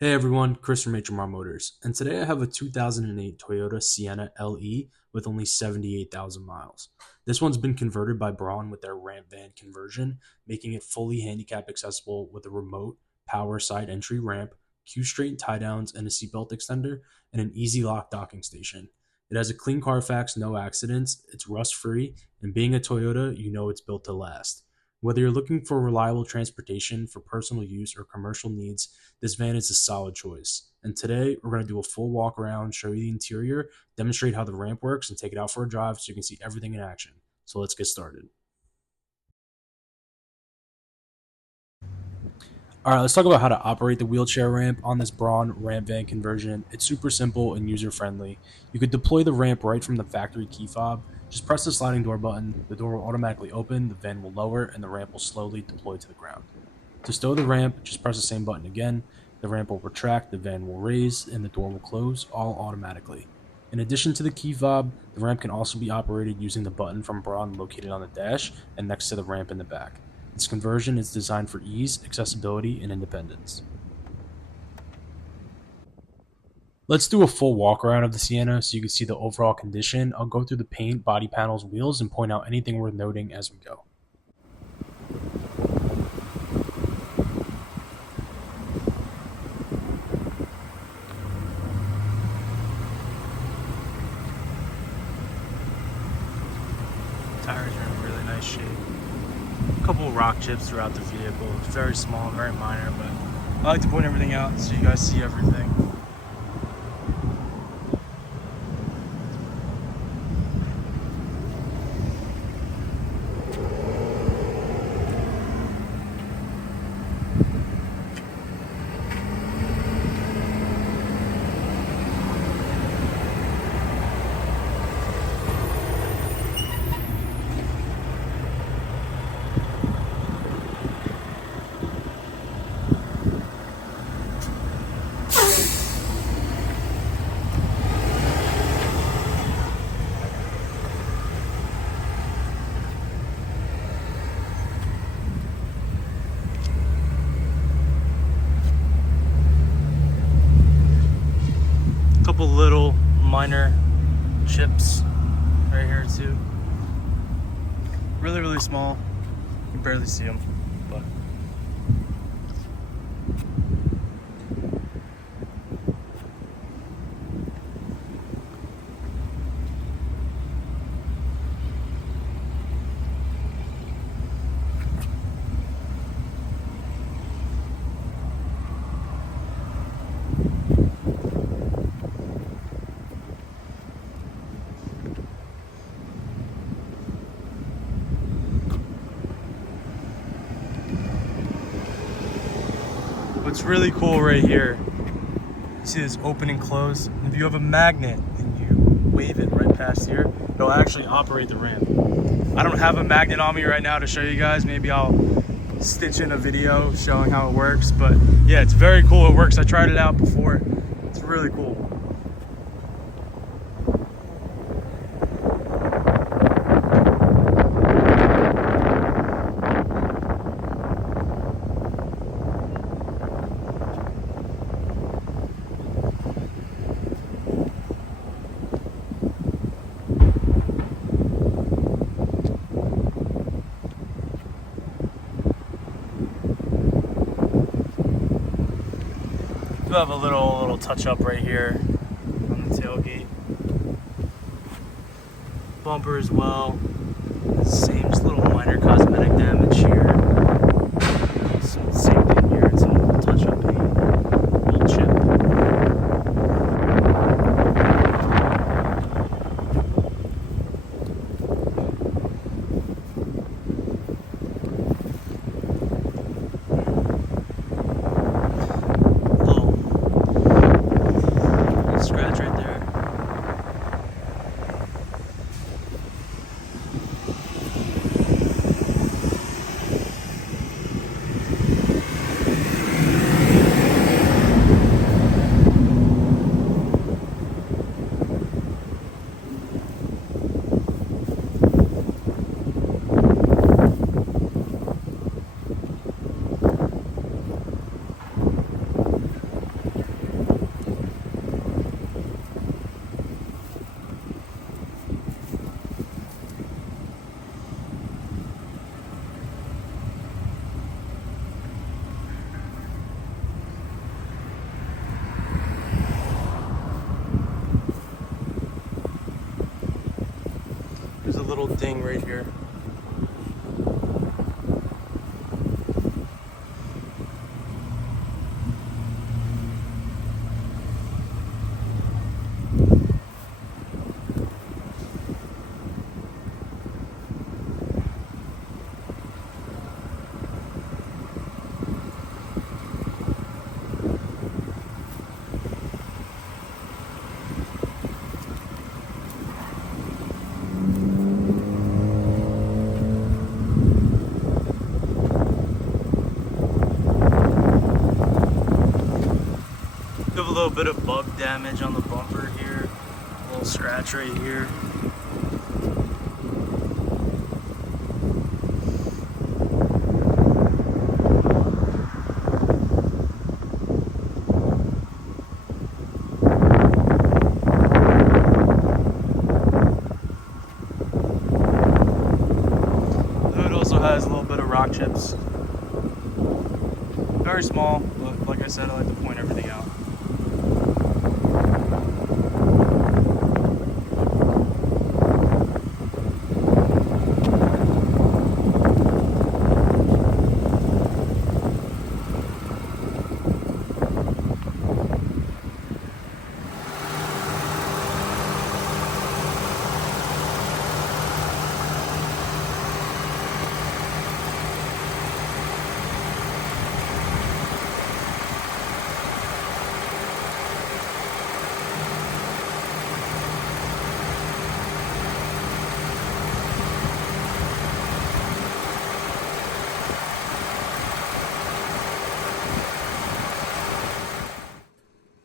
Hey everyone, Chris from Braun Motors, and today I have a 2008 Toyota Sienna LE with only 78,000 miles. This one's been converted by Braun with their ramp van conversion, making it fully handicap accessible with a remote power side entry ramp, Q-Straint tie downs, and a seatbelt extender, and an easy lock docking station. It has a clean Carfax, no accidents, it's rust free, and being a Toyota, you know it's built to last. Whether you're looking for reliable transportation for personal use or commercial needs, this van is a solid choice. And today, we're going to do a full walk around, show you the interior, demonstrate how the ramp works, and take it out for a drive so you can see everything in action. So let's get started. All right, let's talk about how to operate the wheelchair ramp on this Braun Rampvan conversion. It's super simple and user friendly. You could deploy the ramp right from the factory key fob. Just press the sliding door button, the door will automatically open, the van will lower, and the ramp will slowly deploy to the ground. To stow the ramp, just press the same button again. The ramp will retract, the van will raise, and the door will close, all automatically. In addition to the key fob, the ramp can also be operated using the button from Braun located on the dash and next to the ramp in the back. This conversion is designed for ease, accessibility, and independence. Let's do a full walk around of the Sienna so you can see the overall condition. I'll go through the paint, body panels, wheels, and point out anything worth noting as we go. Tires are in really nice shape. A couple rock chips throughout the vehicle. It's very small, very minor, but I like to point everything out so you guys see everything. Couple little minor chips right here too. Really small. You can barely see them, but what's really cool right here, you see this open and close. If you have a magnet and you wave it right past here, it'll actually operate the ramp. I don't have a magnet on me right now to show you guys. Maybe I'll stitch in a video showing how it works, but yeah, it's very cool. It works. I tried it out before. It's really cool. We have a little touch up right here on the tailgate. Bumper as well. Same just little minor cosmetic damage here. Same thing here. It's a little touch up paint, little chip. Scratch right there. little ding right here. We have a little bit of bug damage on the bumper here, a little scratch right here. The hood also has a little bit of rock chips. Very small, but like I said, I like to point everything out.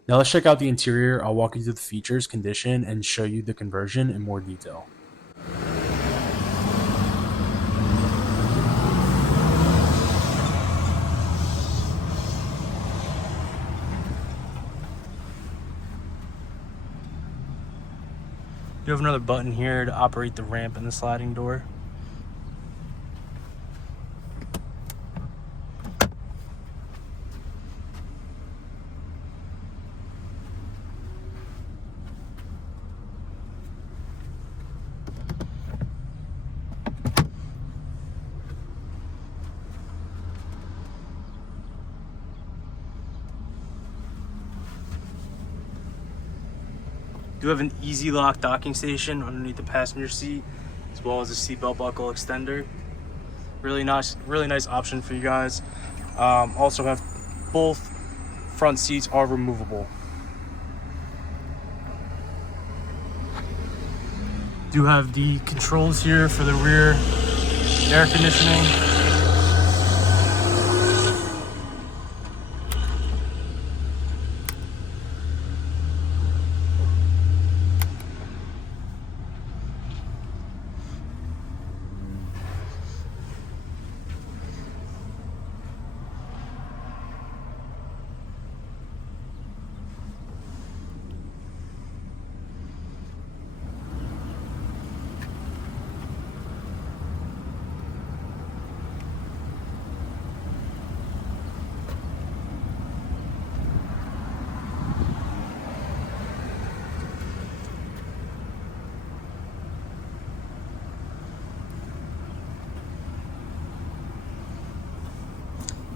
Now let's check out the interior. I'll walk you through the features, condition, and show you the conversion in more detail. You have another button here to operate the ramp and the sliding door. Do have an easy lock docking station underneath the passenger seat, as well as a seatbelt buckle extender. Really nice option for you guys. Also have both front seats are removable. Do have the controls here for the rear air conditioning.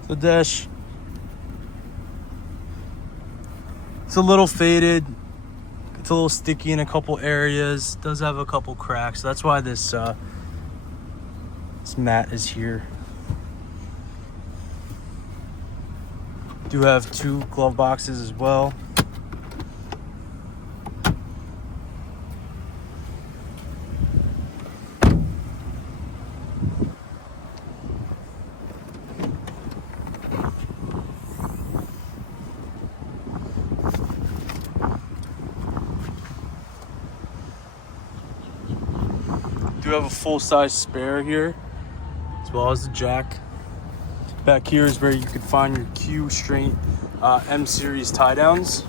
The dash, it's a little faded, it's a little sticky in a couple areas, does have a couple cracks. That's why this mat is here. Do have 2 glove boxes as well. Do have a full-size spare here, as well as the jack. Back here is where you can find your Q-Straint M series tie downs.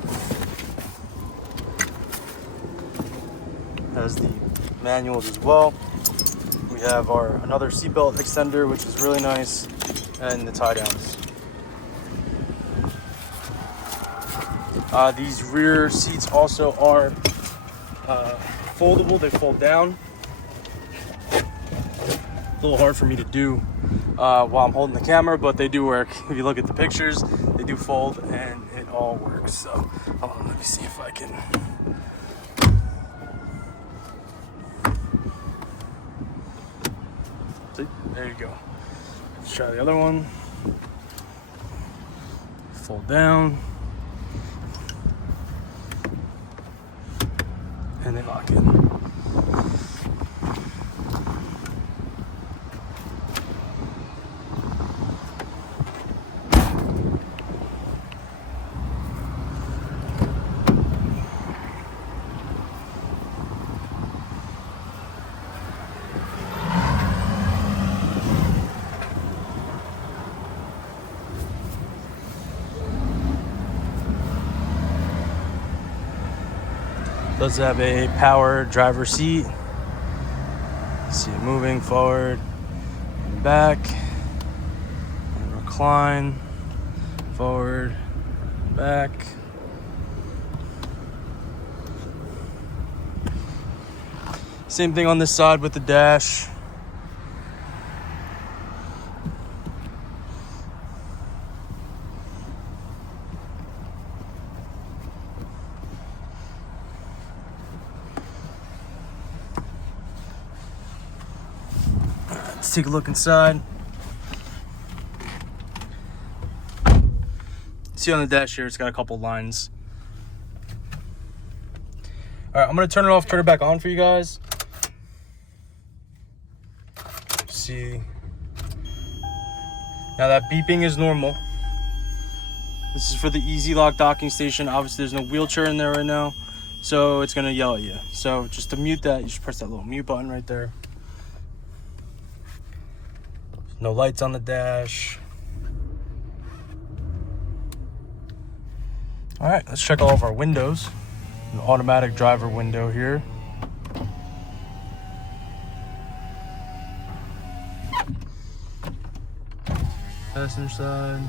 Has the manuals as well. We have our another seatbelt extender, which is really nice, and the tie downs. These rear seats also are foldable. They fold down. a little hard for me to do while I'm holding the camera, but they do work. If you look at the pictures, they do fold and it all works. So hold on, let me see if I can. See, there you go. Let's try the other one. Fold down. And they lock in. Does have a power driver seat. See it moving forward and back, and recline, forward, and back. Same thing on this side with the dash. Let's take a look inside. See on the dash here, it's got a couple lines. All right, I'm gonna turn it off, turn it back on for you guys. See. Now that beeping is normal. This is for the easy lock docking station. Obviously there's no wheelchair in there right now, so it's gonna yell at you. So just to mute that, you just press that little mute button right there. No lights on the dash. All right, let's check all of our windows. An automatic driver window here. Passenger side.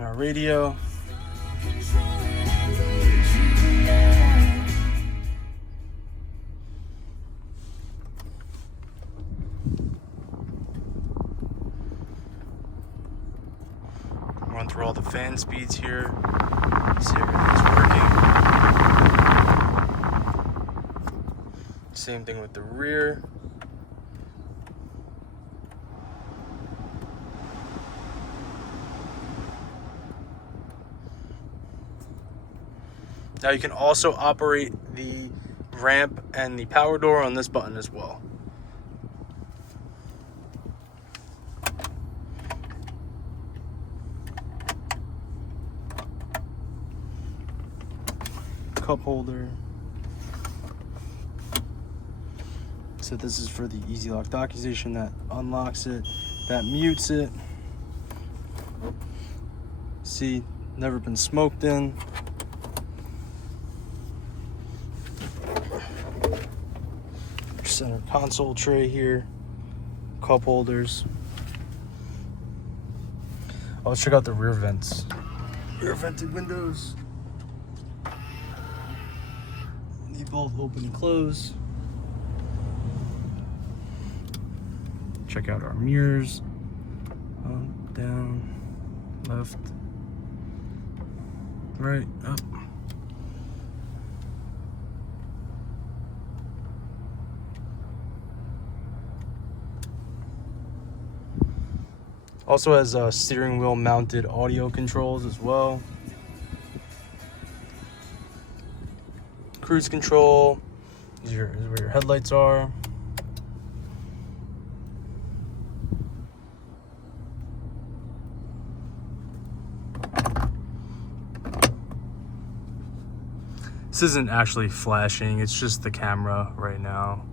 Our radio. Run through all the fan speeds here. See everything's working. Same thing with the rear. Now you can also operate the ramp and the power door on this button as well. Cup holder. So this is for the easy lock docking station. That unlocks it, that mutes it. See, never been smoked in. Center console tray here, cup holders. Oh, let's check out the rear vents. Rear vented windows. They both open and close. Check out our mirrors. Up, down, left, right, up. Also has steering wheel mounted audio controls as well. Cruise control. Is where your headlights are. This isn't actually flashing, it's just the camera right now.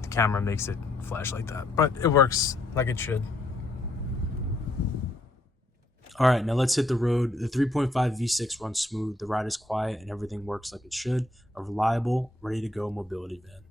The camera makes it flash like that, but it works like it should. All right, now let's hit the road. The 3.5 V6 runs smooth, the ride is quiet, and everything works like it should. A reliable, ready to go mobility van.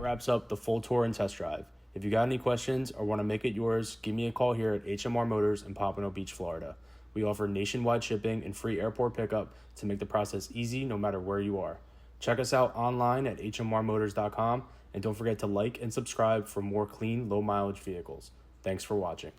Wraps up the full tour and test drive. If you got any questions or want to make it yours, give me a call here at HMR Motors in Pompano Beach, Florida. We offer nationwide shipping and free airport pickup to make the process easy no matter where you are. Check us out online at hmrmotors.com and don't forget to like and subscribe for more clean, low mileage vehicles. Thanks for watching.